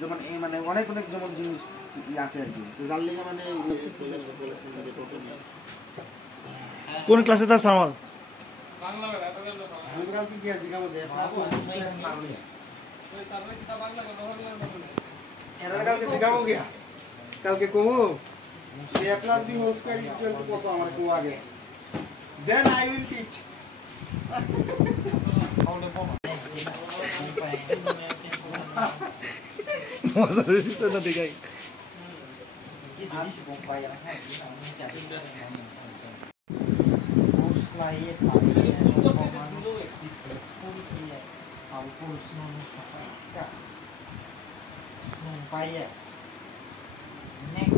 যেমন এই মানে অনেক অনেক যেমন জিনিস আছে আর কি যার লিগে মানে কোন ক্লাসে তা সামাল বাংলা বেড়া তো গেল আমি কালকে কি আছে কামে যায় আপু পারবে ওই তারপরে কিতা বাংলা কথা হলো না এরা কালকে শিখাবো কি কালকে কমু a plus b whole square is equal to কত আমার কো আগে then I will teach মজা দিছে না দেখাই next